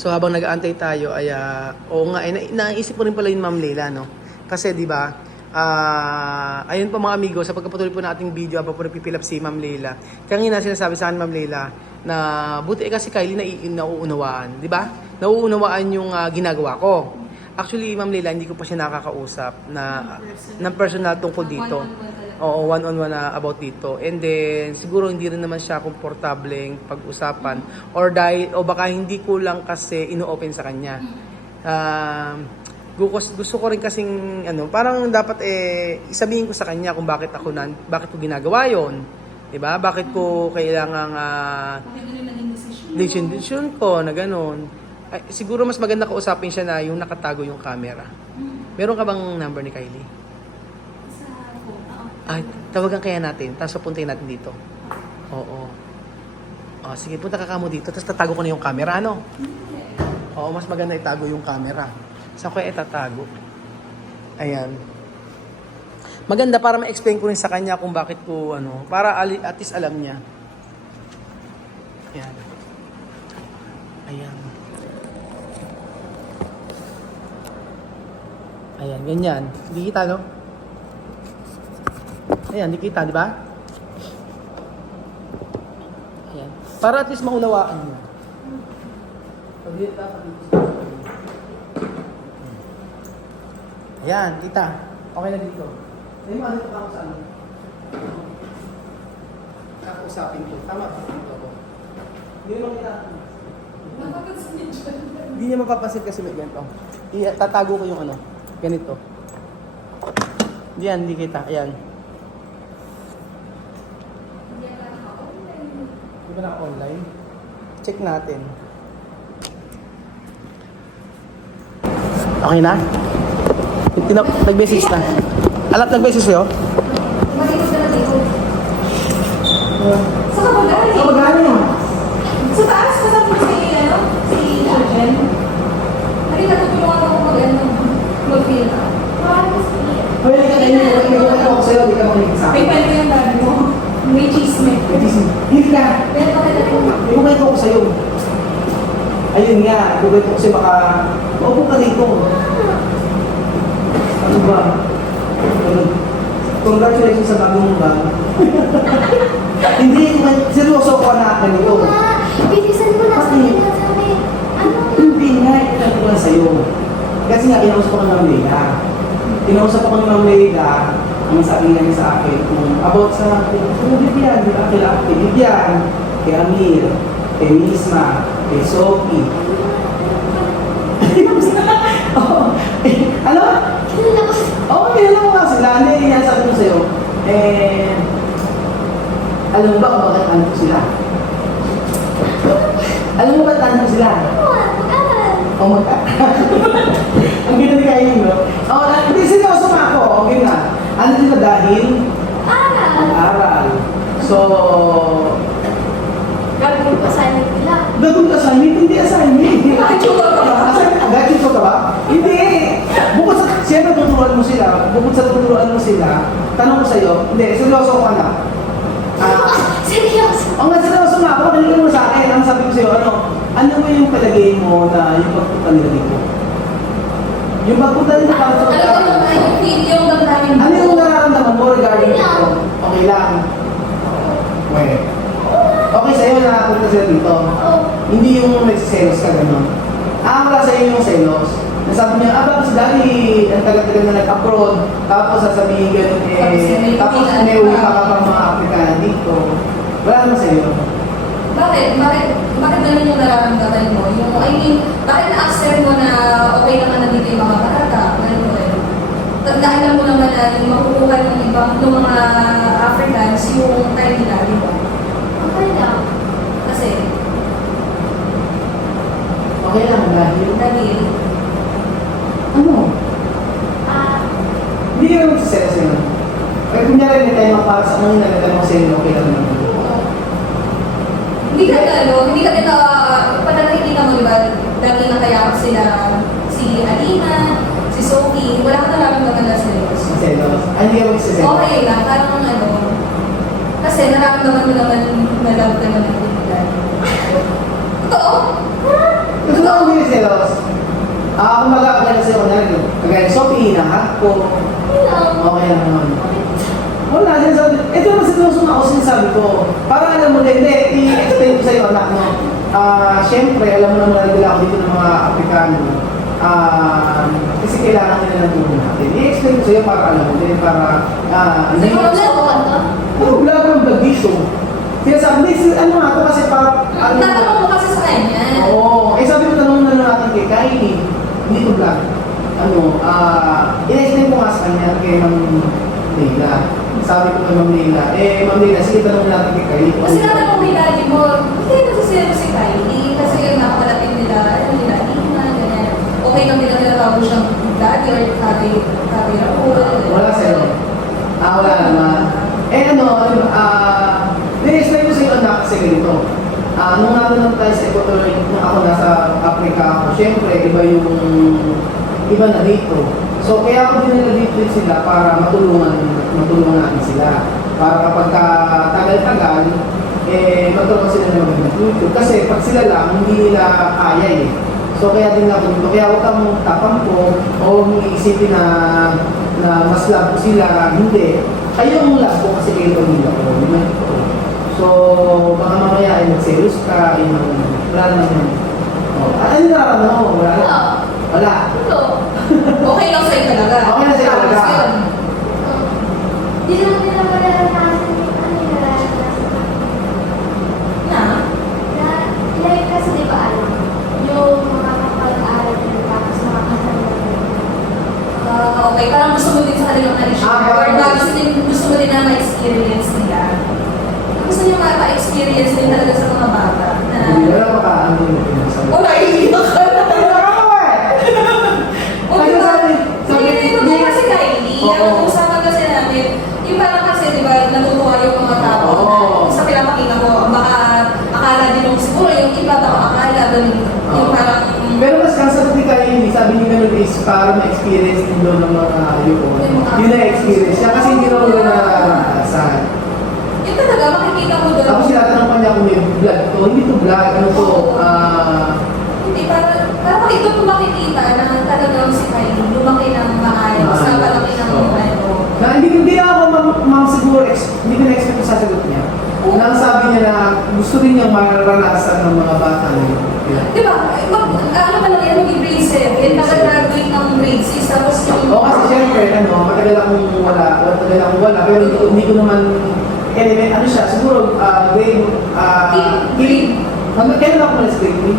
So habang nag-aantay tayo ay oo nga ay naisip ko rin pala yun Ma'am Leila, no? Kasi 'di ba? Ayun po mga amigo, sa pagpapatuloy po ng ating video habang po nagpipilap si Ma'am Leila. Kanina sinasabi sa akin Ma'am Leila na buti kasi Kylie nauunawaan, 'di ba? Nauunawaan yung ginagawa ko. Actually, Ma'am Leila, hindi ko pa siya nakakausap ng personal tungkol dito. Oo, one-on-one na about dito. And then, siguro hindi rin naman siya komportableng pag-usapan. O baka hindi ko lang kasi ino-open sa kanya. Gusto ko rin kasing, parang dapat isabihin ko sa kanya kung bakit ko ginagawa yon, 'di ba? Bakit ko kailangang decision ko na gano'n. Ay, siguro mas maganda kausapin siya na yung nakatago yung camera. Meron ka bang number ni Kylie? Ay, tawagan kaya natin, tapos papuntayin natin dito. Oo. Sige, punta ka mo dito, tapos tatago ko na yung camera, ano? Oo, mas maganda itago yung camera. Saan ko itatago? Ayan. Maganda para ma-explain ko rin sa kanya kung bakit ko, para at least alam niya. Ayan. Ayan. Ayan, ganyan. Hindi kita, no? Ayan, hindi kita, di ba? Ayan. Para at least maunawaan mo. Ayan, kita. Okay na dito. Hindi mo ano ako sa ano? Kakausapin ko. Tama ba? Dito ako. Hindi naman kita. Hindi niya mapapansin kasi may ganito. Tatago ko yung ganito. Diyan, hindi kita. Ayan. Di ba na-online? Check natin. Okay na? Nag-message na. Alat, nag-message sa'yo? Sa kabagalan mo? Sa taas kasama si Arjen. Natutulungan ako mag-feel ka. Pwede ka na yun. Ako sa'yo, di ka makinig sa May akin. pwede yung dami mo. May chismet. Hindi ka. Pero bakit ako? Ibugay ko sa'yo. Ayun nga, ibugay ko kasi baka maupo ka dito. Ano ba? Congratulations sa bagong bag. Hindi, seryoso ko na ganito. Bilisan mo na sa sabi. Hindi nga, ito ko lang sa'yo. Kasi nga, inausap ako ng Leila. Inausap ako ng Leila, ang sabi nga niya sa akin, about sa Vivian, di ba? Kay Vivian, kay Amir, kay Misma, kay Sophie. Ano? Oo, kilala mo nga sila. Hindi, yan sabi ko sa'yo. Alam mo ba kung bakit ano ko sila? Alam mo ba tanong sila? O ang ganda kayo, no? Hindi seryoso nga ako. Okay na. Ano dito dahil? Aral. So, Gagawin ko assignment nila. gagawin ka assignment? Hindi assignment. Naka-tutor ka ba? Naka-tutor ka ba? Hindi. Bukod sa, siyempre tuturuan mo sila. Bukod sa tuturuan mo sila, tanong ko sa'yo, hindi, seryoso ka na. Seryoso? Ang seryoso nga ako, nalikan mo sa akin. Ang sabi ko sa'yo, ano mo yung palagay mo na yung pagpunta nila dito? Yung pagpunta nila para sa Alam ko naman yung video ng damdamin mo. ano yung nararamdaman mo regarding dito? Okay lang. Okay. Okay sa'yo na nakapunta sila dito. Hindi yung nagsiselos ka gano'n. Wala sa'yo yung selos. Nasabi niya, bakit si Daddy, ang tagal-tagal na nag-abroad, tapos sasabihin gano'n tapos may uwi pa ka pang mga Afrikana dito. Wala naman sa'yo. Bakit naman yung nararamdaman mo? Bakit na-accept mo na okay naman na dito yung mga bata? Tandaan mo naman na yung makukuha ng mga Africans yung time nila, di ba? Okay lang. Kasi, Okay lang, dahil ano? Hindi ka naman magsiselos yun. Kaya kunyari may tayo para sa mga nalagay mo sa'yo, okay lang naman. hindi ka pag nakikita mo, di ba, dati nakayakap sila, si Alina, si Sophie, wala ka nararamdaman na selos. Selos? Ay, hindi ka magsiselos. Okay lang, parang kasi nararamdaman mo naman na love ka naman ng Totoo? Totoo ako hindi selos. Kumbaga, kaya kasi ako na rin. Kagaya sa hinahat ko. Okay lang naman. Wala, sinasabi. Ito naman sinusunod ako sinasabi ko. Para alam mo din, hindi, i-explain ko sa'yo, anak, no? Siyempre, alam mo naman nagdala ako dito ng mga Afrikano. Kasi kailangan nila ng tulong natin. I-explain ko sa'yo para alam mo din, para... Siguro wala akong vlog dito. Kaya sabi, ano nga ito kasi para... tatanong mo kasi sa kanya. Oo. Sabi ko, tanong na natin kay Kylie. Hindi ko vlog. I-explain ko nga sa kanya kay Ma'am Leila. Sabi ko kay Ma'am Leila, Ma'am Leila, sige tanong natin kay Kylie. Kasi natanong mo yung daddy mo, hindi nasisira si Kylie. Kasi yung napakalapit nila, nila Ina, ganyan. Okay lang nila tinatawag siyang daddy or tatay Raul. Wala sa'yo. Wala naman. Ni-explain ko sa iyo anak kasi ganito. Nung natanong tayo sa Ecuador, nung ako nasa Africa ako, syempre, iba na dito. So, kaya ako dinala dito sila para matulungan natin sila. Para kapag tagal-tagal, magkaroon sila ng magandang future. Kasi pag sila lang, hindi nila kaya eh. So, kaya din ako dito. Kaya huwag kang tapang ko o iisipin na mas love ko sila. Hindi. Ayun love ko kasi kayo pamilya ko. Naman ito. So, baka mamaya ay mag-serious ka, wala naman. Ano nararamdaman mo? Wala. Okay lang sa'yo talaga. Okay lang sa'yo talaga. Tapos yun. Hindi naman nila mararanasan yung ano yung nararanasan Na? na like kasi di ba alam yung makakapag-aaral nila tapos makakasama nila. Okay, parang gusto mo din sa kanilang na-share. Or gusto mo din na ma-experience nila. Gusto niyo ma-experience din talaga sa mga bata. Hindi wala makaano yung pinagsabi. Oh, naiiyak ka na. Hindi kasi Kylie, ang usapan kasi natin, yung parang kasi, di ba, natutuwa yung mga tao na sa pinapakita ko, baka akala din yung siguro, yung iba baka akala ganun, yung parang... Pero mas kasagot ni Kylie, sabi niya ganun is para ma-experience din doon ng mga yun na-experience siya kasi hindi raw nila naranasan. Yun talaga, makikita mo doon. Tapos tinatanong pa niya kung may vlog to, hindi to vlog, ano to, Hindi, parang ito po makikita na talagang si Kylie lumaki ng maayos, na palaki ng ano. na hindi ako ma'am siguro, hindi ko na-expect yung sasagot niya. Nang sabi niya na gusto rin niyang maranasan ng mga bata niya. Di ba, ano ka lang yan, mag-grade 7, nag-graduate ng grade 6, tapos yung... Oo, kasi syempre, matagal akong wala, pero hindi ko naman, ano siya, siguro, grade, kailan ako malas grade 3?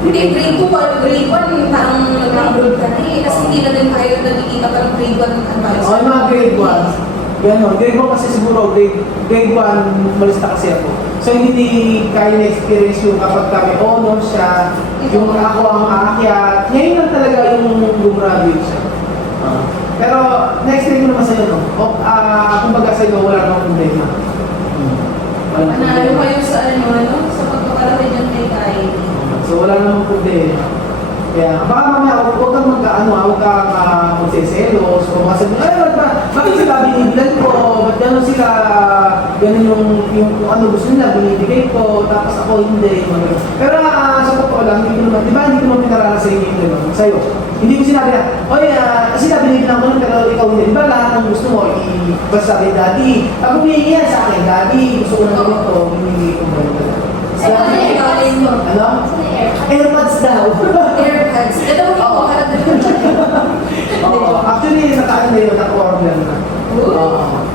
Hindi, grade 2 or grade 1, parang nag-upload ka na eh, kasi hindi na din tayo nagkikita pa ng grade 1 ng advice. Oo, yung mga grade 1. Gano'n, grade 1 kasi siguro, grade 1, malista kasi ako. So, hindi kaya na-experience yung kapag kami honor siya, yung ako ang aakyat. Ngayon lang talaga yung gumraduate siya. Pero, na-explain ko naman sa'yo, no? Kumbaga sa'yo, wala namang problema. Panalo kayo sa sa pagpapalaki dyan kay Kylie. So, wala namang problema. Kaya, baka mamaya, huwag kang huwag kang magsiselos, o masabi, bakit sila binibilan ko, ba't gano'n sila, gano'n yung kung ano gusto nila, binibigay ko, tapos ako hindi. Pero sa totoo lang, hindi ko naman pinarala sa inyo yung gano'n, sa'yo. Hindi ko sinabi na, oy, sila binibilan ko nun, pero ikaw hindi. Di ba lahat ng gusto mo, basta sabi, daddy, pag humihingi yan sa akin, daddy, gusto ko na ganito, humihingi ko gano'n. Ano yung galing mo? Ano? AirPods daw. AirPods. Ito mo yung harap na yun. Actually, nakaan na yun, naka-order na.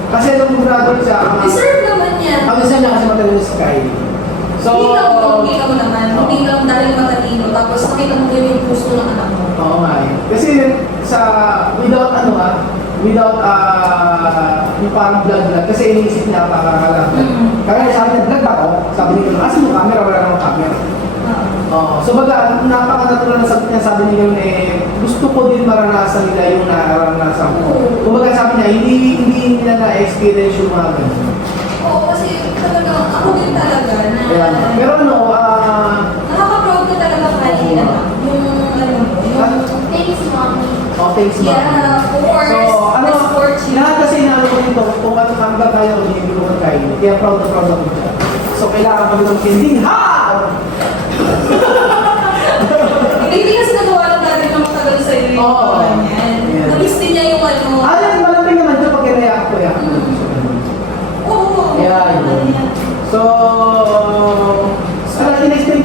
Kasi nung brother siya, Deserve naman yan. ang isa niya kasi matalino si Kylie. So, hindi ka mo naman. Hindi lang dahil matalino. Tapos nakita mo din yung gusto ng anak mo. oo nga yun. Kasi without yung parang vlog, kasi iniisip niya pakakala. Kaya sabi niya, vlog ba ako? Sabi niya, asan yung camera? Wala namang camera. So baga, napaka-natural na sagot niya, sabi niya yun gusto ko din maranasan nila yung naranasan ko. Kumbaga sabi niya, hindi nila na-experience yung mga ganun. Oo, kasi talaga, ako din talaga na... Pero nakaka-proud ka talaga kay yung Thanks, mommy. thanks ma. Yeah, of course. So, support you. lahat kasi inaano ko dito, kung ano hanggang tayo, hindi ko kayo. Kaya proud na proud ako dyan. So, kailangan kami ng kending ha!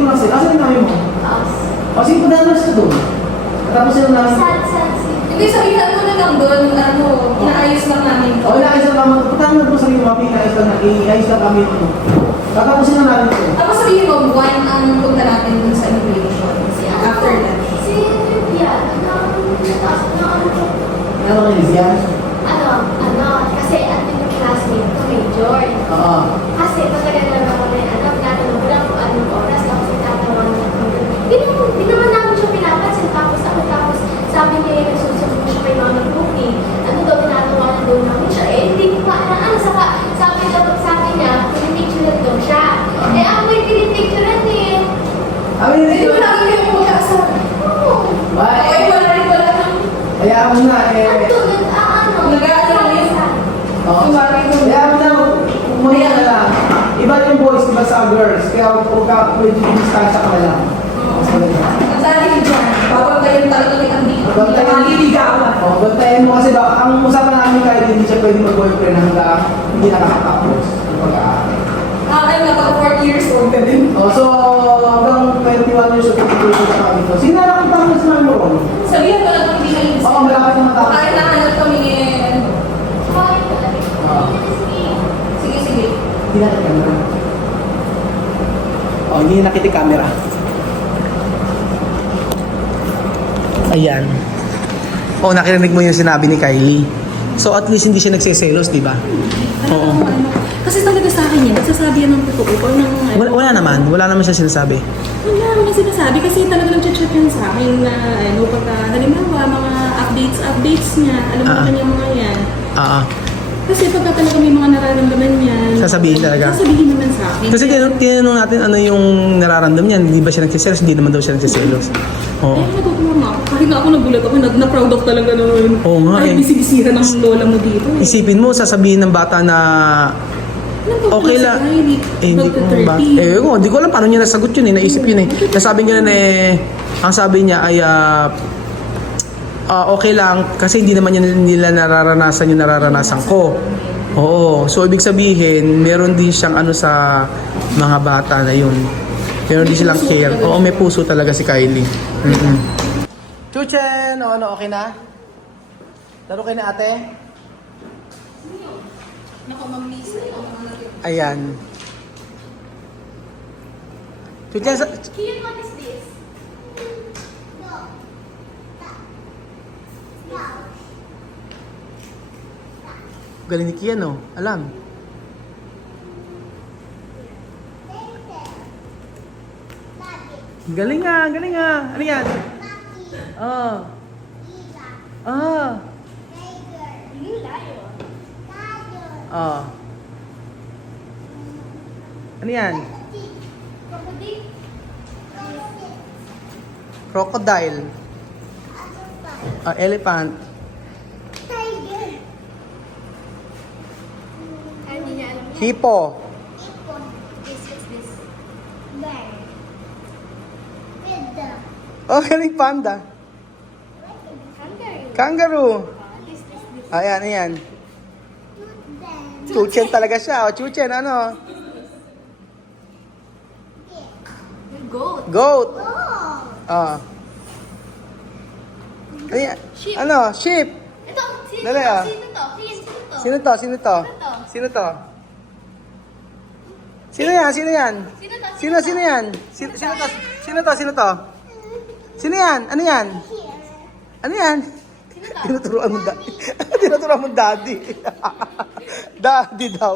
ko lang sila. Asan yung mami mo? Tapos, O, sige, padalas ka doon. Tapos yung namin. sad si Hindi, sabihan mo na lang doon, ano, inaayos lang namin. O, inaayos lang naman. Pagkatapos na po sa iyo, mami, inaayos lang kami. Tatapusin na namin ito. Tapos sabihin mo, buwan ang punta natin dun sa immigration. After that. Si Lydia, Ano kayo, Lizian? kasi atin yung classmate ko, Major. Oo. Kasi matagal na ako na yung anak, tinatanong ko lang kung anong oras ako sa tatanong niya. Di naman namin siya pinapansin, tapos sabi niya yung nagsusunod siya kay Mami Cookie. Ano daw, tinatawanan daw namin siya. Hindi ko pa, saka sabi niya, pinipicturean daw siya. Ako may pinipicturean eh. Hindi mo namin yung pagkakasal. Oo. Okay, wala rin wala. Kaya ako na, Nag-aaral yun. Oo. Kaya ako na, umaya ka lang. Iba yung boys, iba sa girls. Kaya huwag ka, medyo distansya ka lang. Ang dahil dyan, papantayin talaga kitang dito. Maliligawan. O, bantayan mo kasi baka ang usapan namin kahit hindi siya pwede mag-boyfriend hanggang hindi nakakatapos. I'm naka 4 years old ka din. So, hanggang 21 years old, tutuloy ka kami dito. Sino na ang tapos na mo ron? Sabihan ko lang kung hindi na Oo, malapit na matapos. Kahit nahanap kami eh. Bakit talaga? Sige, sige. Hindi natin camera. Oh, hindi nakita camera. Ayan. Oh, nakirinig mo yung sinabi ni Kylie. So at least hindi siya nagseselos, di ba? Oo. Kasi talaga sa akin yan, nagsasabi yan ng totoo ko ng... Wala naman siya sinasabi. Wala naman sinasabi kasi talaga nag-chat yan sa akin na ano, pagka halimbawa mga updates niya, alam mo naman yung mga yan. Kasi pagka talaga may mga nararamdaman yan, Sasabihin talaga? Sasabihin naman sa akin. Kasi tinanong natin ano yung nararamdaman niya, hindi ba siya nagseselos? Hindi naman daw siya nagseselos. Oo. Ay, natutuwa nga ako. Kahit nga ako nagulat ako, na-proud of talaga noon. Oo nga, Ay, eh. bisibisira ng lola mo dito. Isipin mo, sasabihin ng bata na okay lang. Hindi ko ba? Hindi ko alam paano niya nasagot yun eh. Naisip yun eh. Nasabi niya na ang sabi niya ay okay lang kasi hindi naman nila nararanasan yung nararanasan ko. Oo. So, ibig sabihin, meron din siyang ano sa mga bata na yun. Meron din silang care. Oo, may puso talaga si Kylie. Chuchen! Ano, okay na? Laro kayo na ate? Naku, mamisa. Ayan. Chuchen, Kian, what is this? galing ni Kian, no? Alam. Galing nga, galing nga. Ano yan? Ano yan? Crocodile. Elephant. Hindi niya alam. Hippo. This is this. Bear. Panda. Oh, galing panda. Kangaroo. Kangaroo. This. Ayan, ayan. Toothband. Chuchen talaga siya. O, Chuchen, ano? Goat. Goat. Oh. Ayan. Sheep. Ano? Sheep. Ito, sino Dali, to? ah. Sino to? Sino to? Sino to? Sino to? Sino yan? Sino yan? Sino yan? Sino to? Sino to? Sino to? Sino yan? Ano yan? Ano yan? Tinuturuan mo daddy. Tinuturuan mo daddy. Daddy daw.